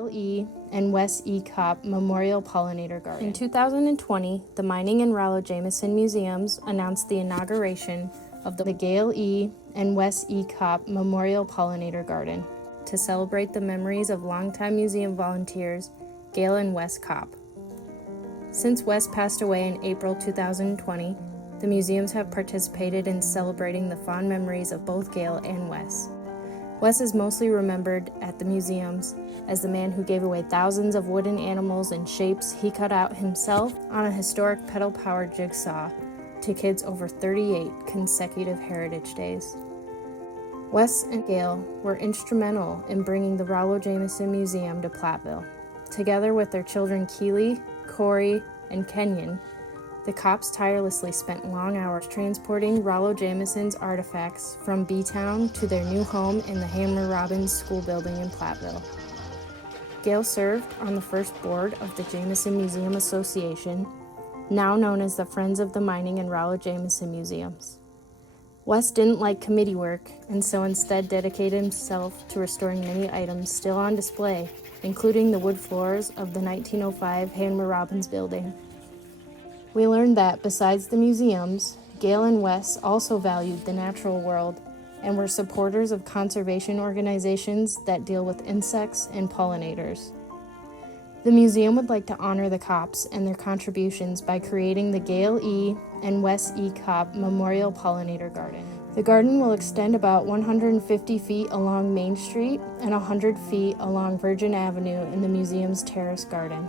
Gail E. and Wes Kopp Memorial Pollinator Garden. In 2020, the Mining and Rollo Jameson Museums announced the inauguration of the Gail E. and Wes Kopp Memorial Pollinator Garden to celebrate the memories of longtime museum volunteers Gail and Wes Kopp. Since Wes passed away in April 2020, the museums have participated in celebrating the fond memories of both Gail and Wes. Wes is mostly remembered at the museums as the man who gave away thousands of wooden animals and shapes he cut out himself on a historic pedal-powered jigsaw to kids over 38 consecutive Heritage Days. Wes and Gail were instrumental in bringing the Rollo Jameson Museum to Platteville. Together with their children Keely, Corey, and Kenyon, the Kopps tirelessly spent long hours transporting Rollo Jameson's artifacts from B-Town to their new home in the Hammer Robbins School Building in Platteville. Gail served on the first board of the Jameson Museum Association, now known as the Friends of the Mining and Rollo Jameson Museums. Wes didn't like committee work, and so instead dedicated himself to restoring many items still on display, including the wood floors of the 1905 Hammer Robbins building. We learned that, besides the museums, Gail and Wes also valued the natural world and were supporters of conservation organizations that deal with insects and pollinators. The museum would like to honor the Kopps and their contributions by creating the Gail E. and Wes Kopp Memorial Pollinator Garden. The garden will extend about 150 feet along Main Street and 100 feet along Virgin Avenue in the museum's terrace garden.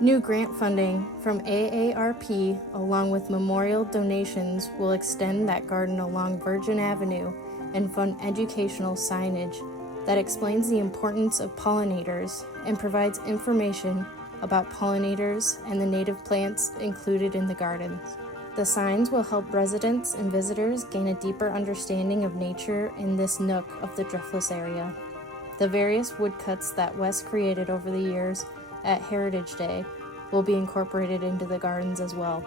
New grant funding from AARP, along with memorial donations, will extend that garden along Virgin Avenue and fund educational signage that explains the importance of pollinators and provides information about pollinators and the native plants included in the gardens. The signs will help residents and visitors gain a deeper understanding of nature in this nook of the Driftless area. The various woodcuts that Wes created over the years at Heritage Day will be incorporated into the gardens as well.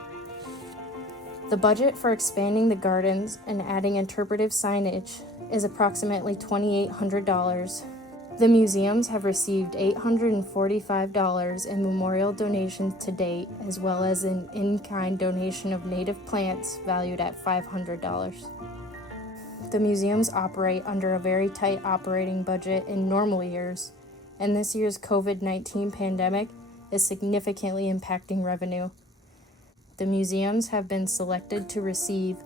The budget for expanding the gardens and adding interpretive signage is approximately $2,800. The museums have received $845 in memorial donations to date, as well as an in-kind donation of native plants valued at $500. The museums operate under a very tight operating budget in normal years, and this year's COVID-19 pandemic is significantly impacting revenue. The museums have been selected to receive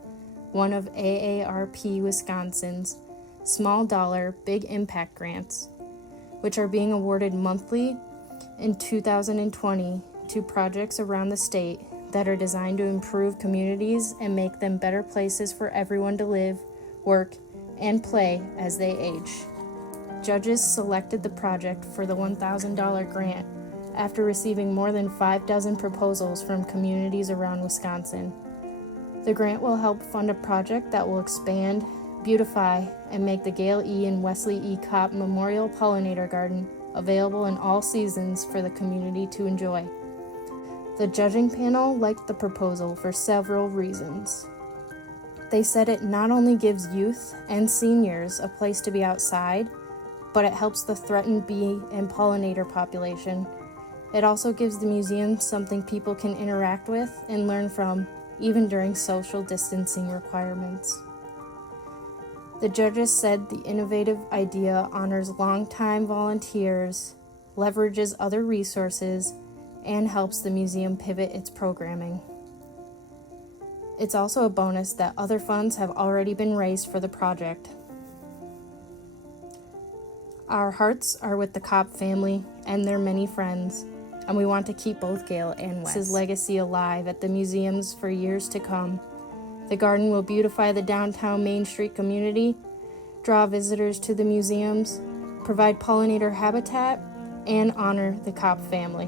one of AARP Wisconsin's small dollar, big impact grants, which are being awarded monthly in 2020 to projects around the state that are designed to improve communities and make them better places for everyone to live, work, and play as they age. Judges selected the project for the $1,000 grant after receiving more than 6 proposals from communities around Wisconsin. The grant will help fund a project that will expand, beautify, and make the Gail E. and Wesley E. Kopp Memorial Pollinator Garden available in all seasons for the community to enjoy. The judging panel liked the proposal for several reasons. They said it not only gives youth and seniors a place to be outside, but it helps the threatened bee and pollinator population. It also gives the museum something people can interact with and learn from, even during social distancing requirements. The judges said the innovative idea honors longtime volunteers, leverages other resources, and helps the museum pivot its programming. It's also a bonus that other funds have already been raised for the project. Our hearts are with the Kopp family and their many friends, and we want to keep both Gail and Wes's legacy alive at the museums for years to come. The garden will beautify the downtown Main Street community, draw visitors to the museums, provide pollinator habitat, and honor the Kopp family.